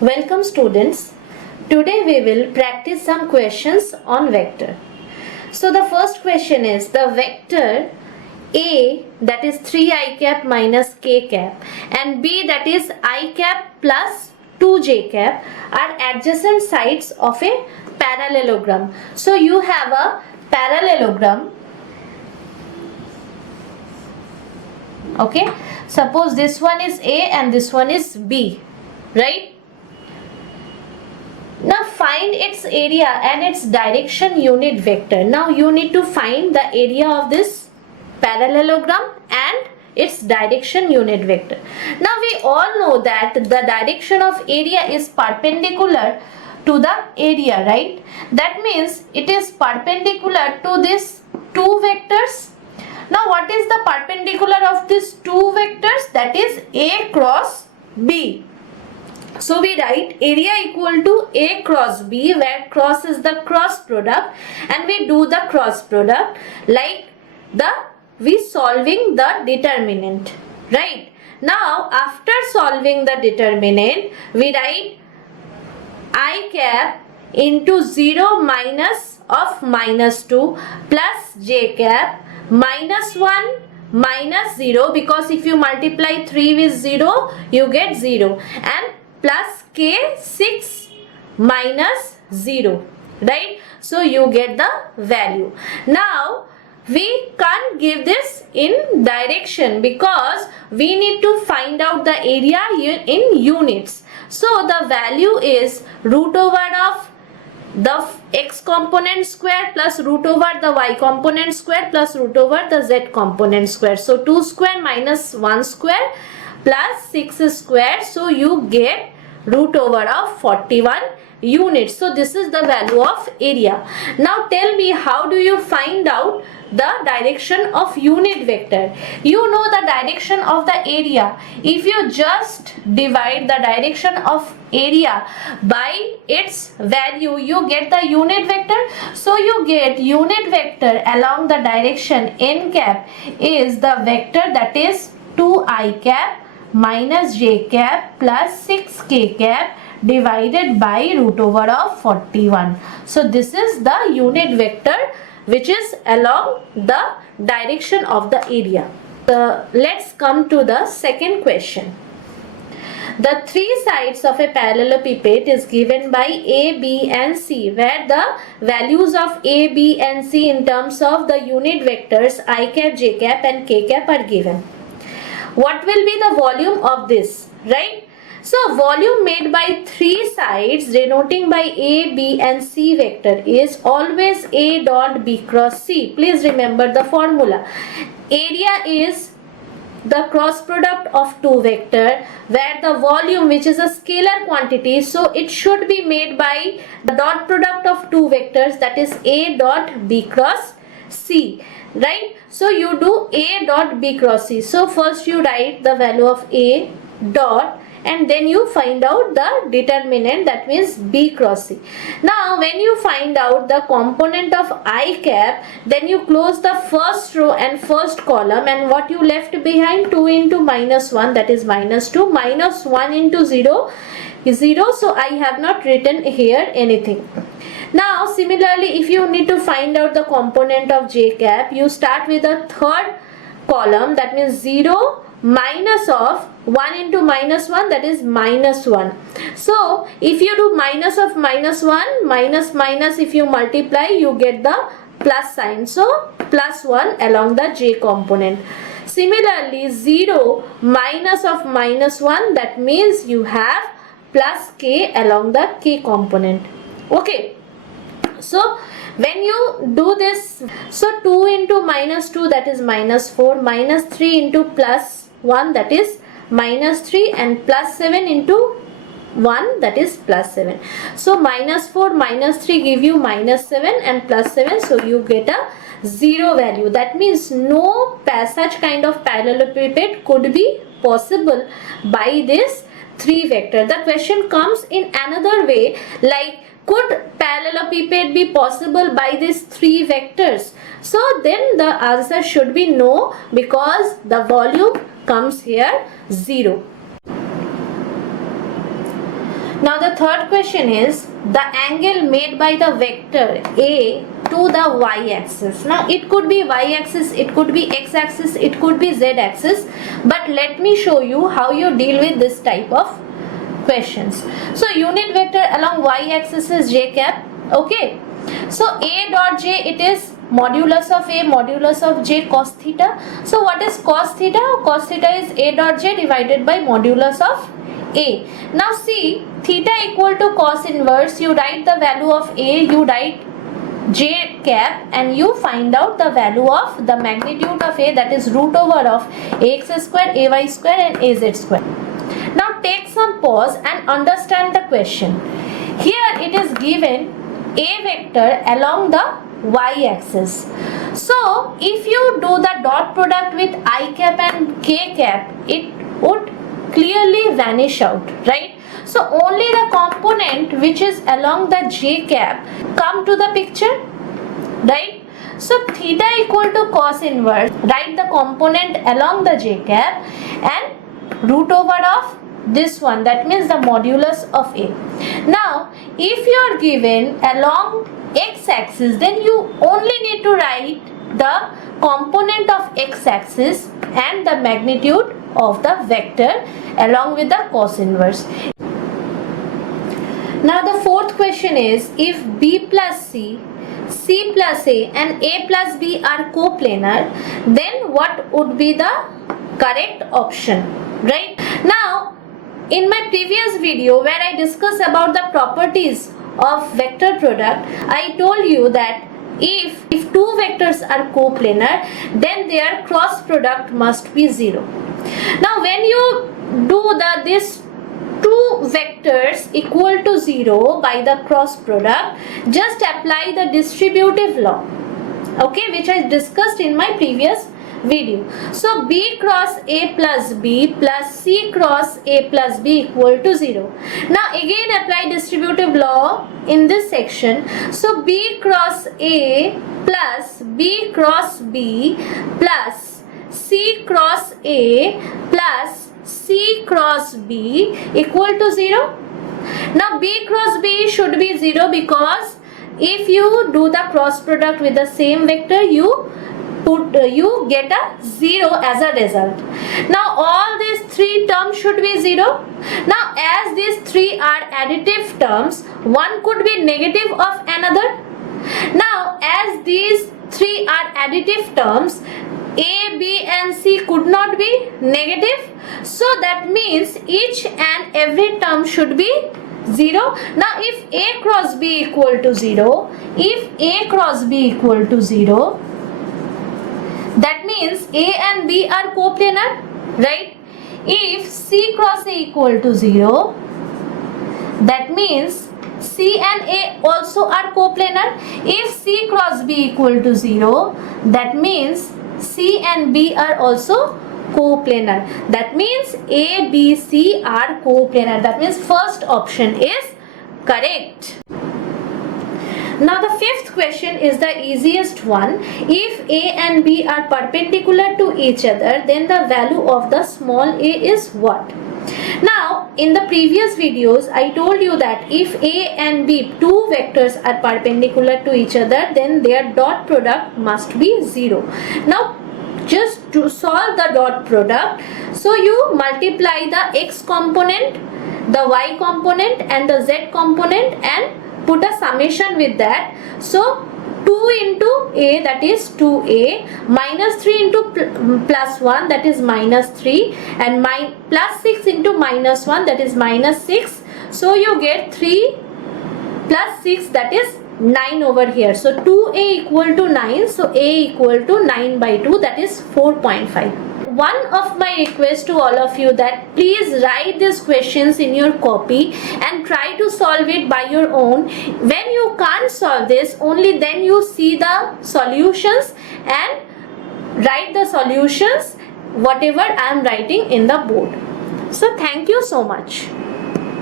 Welcome students. Today we will practice some questions on vector. So the first question is the vector A, that is 3i cap minus k cap, and B, that is I cap plus 2j cap, are adjacent sides of a parallelogram. So you have a parallelogram. Okay, suppose this one is A and this one is B, right? Now find its area and its direction unit vector. Now you need to find the area of this parallelogram and its direction unit vector. Now we all know that the direction of area is perpendicular to the area, right? That means it is perpendicular to these two vectors. Now what is the perpendicular of these two vectors? That is A cross B. So we write area equal to A cross B, where cross is the cross product, and we do the cross product like we solving the determinant, right? Now after solving the determinant, we write I cap into 0 minus of minus 2 plus j cap minus 1 minus 0, because if you multiply 3 with 0 you get 0, and plus k 6 minus 0, right? So you get the value. Now we can't give this in direction because we need to find out the area in units. So the value is root over of the x component square plus root over the y component square plus root over the z component square. So 2 square minus 1 square plus 6 square. So you get root over of 41 units. So this is the value of area. Now tell me, how do you find out the direction of unit vector? You know the direction of the area. If you just divide the direction of area by its value, you get the unit vector. So you get unit vector along the direction n cap is the vector that is 2i cap minus j cap plus 6k cap divided by root over of 41. So this is the unit vector which is along the direction of the area. Let's come to the second question. The three sides of a parallelepiped is given by A, B and C, where the values of A, B and C in terms of the unit vectors I cap, j cap and k cap are given. What will be the volume of this, right? So volume made by three sides denoting by A, B and C vector is always A dot B cross C. Please remember the formula. Area is the cross product of two vector, where the volume, which is a scalar quantity, so it should be made by the dot product of two vectors, that is A dot B cross C, right? So you do A dot B cross C. So first you write the value of A dot and then you find out the determinant, that means B cross C. Now when you find out the component of I cap, then you close the first row and first column, and what you left behind, 2 into minus 1, that is minus 2, minus 1 into 0 is 0. So I have not written here anything. Now similarly, if you need to find out the component of j cap, you start with the third column, that means 0 minus of 1 into minus 1, that is minus 1. So if you do minus of minus 1, minus minus, if you multiply you get the plus sign, so plus 1 along the j component. Similarly 0 minus of minus 1, that means you have plus k along the k component. Okay, so when you do this, so 2 into minus 2, that is minus 4, minus 3 into plus 1, that is minus 3, and plus 7 into 1, that is plus 7. So minus 4 minus 3 give you minus 7 and plus 7, so you get a 0 value. That means no such kind of parallelepiped could be possible by this three vector. The question comes in another way, like, could parallelepiped be possible by these three vectors? So then the answer should be no, because the volume comes here 0. Now the third question is the angle made by the vector A to the y-axis. Now it could be y-axis, it could be x-axis, it could be z-axis, but let me show you how you deal with this type of questions. So unit vector along y-axis is j cap. Okay, so A dot j, it is modulus of A modulus of j cos theta. So what is cos theta? Cos theta is A dot j divided by modulus of A. Now see, theta equal to cos inverse, you write the value of A, you write j cap, and you find out the value of the magnitude of A, that is root over of ax square, ay square and az square. Now take some pause and understand the question. Here it is given A vector along the y-axis. So if you do the dot product with I cap and k cap, it would clearly vanish out, right? So only the component which is along the j cap come to the picture, right? So theta equal to cos inverse, write the component along the j cap and root over of this one, that means the modulus of A. Now if you are given along x-axis, then you only need to write the component of x-axis and the magnitude of the vector along with the cos inverse. Now the fourth question is, if B plus C, C plus A and A plus B are coplanar, then what would be the correct option, right? Now in my previous video where I discussed about the properties of vector product, I told you that if two vectors are coplanar, then their cross product must be 0. Now when you do this two vectors equal to 0 by the cross product, just apply the distributive law, okay, which I discussed in my previous video. So B cross A plus B plus C cross A plus B equal to 0. Now again apply distributive law in this section. So B cross A plus B cross B plus C cross A plus C cross B equal to 0. Now B cross B should be 0 because if you do the cross product with the same vector, you get a 0 as a result. Now all these three terms should be 0. Now as these three are additive terms, one could be negative of another. Now as these three are additive terms, A, B and C could not be negative. So that means each and every term should be 0. Now if A cross B equal to 0, if A cross B equal to 0, that means A and B are coplanar, right? If C cross A equal to 0, that means C and A also are coplanar. If C cross B equal to 0, that means C and B are also coplanar. That means A, B, C are coplanar. That means first option is correct. Now the fifth question is the easiest one. If A and B are perpendicular to each other, then the value of the small a is what? Now in the previous videos I told you that if A and B, two vectors are perpendicular to each other, then their dot product must be 0. Now just to solve the dot product, so you multiply the x component, the y component and the z component and put a summation with that. So 2 into A, that is 2A, minus 3 into plus 1, that is minus 3, and plus 6 into minus 1, that is minus 6. So you get 3 plus 6, that is 9 over here. So 2A equal to 9, so A equal to 9 by 2, that is 4.5. One of my request to all of you that please write these questions in your copy and try to solve it by your own. When you can't solve this, only then you see the solutions and write the solutions whatever I am writing in the board. So thank you so much.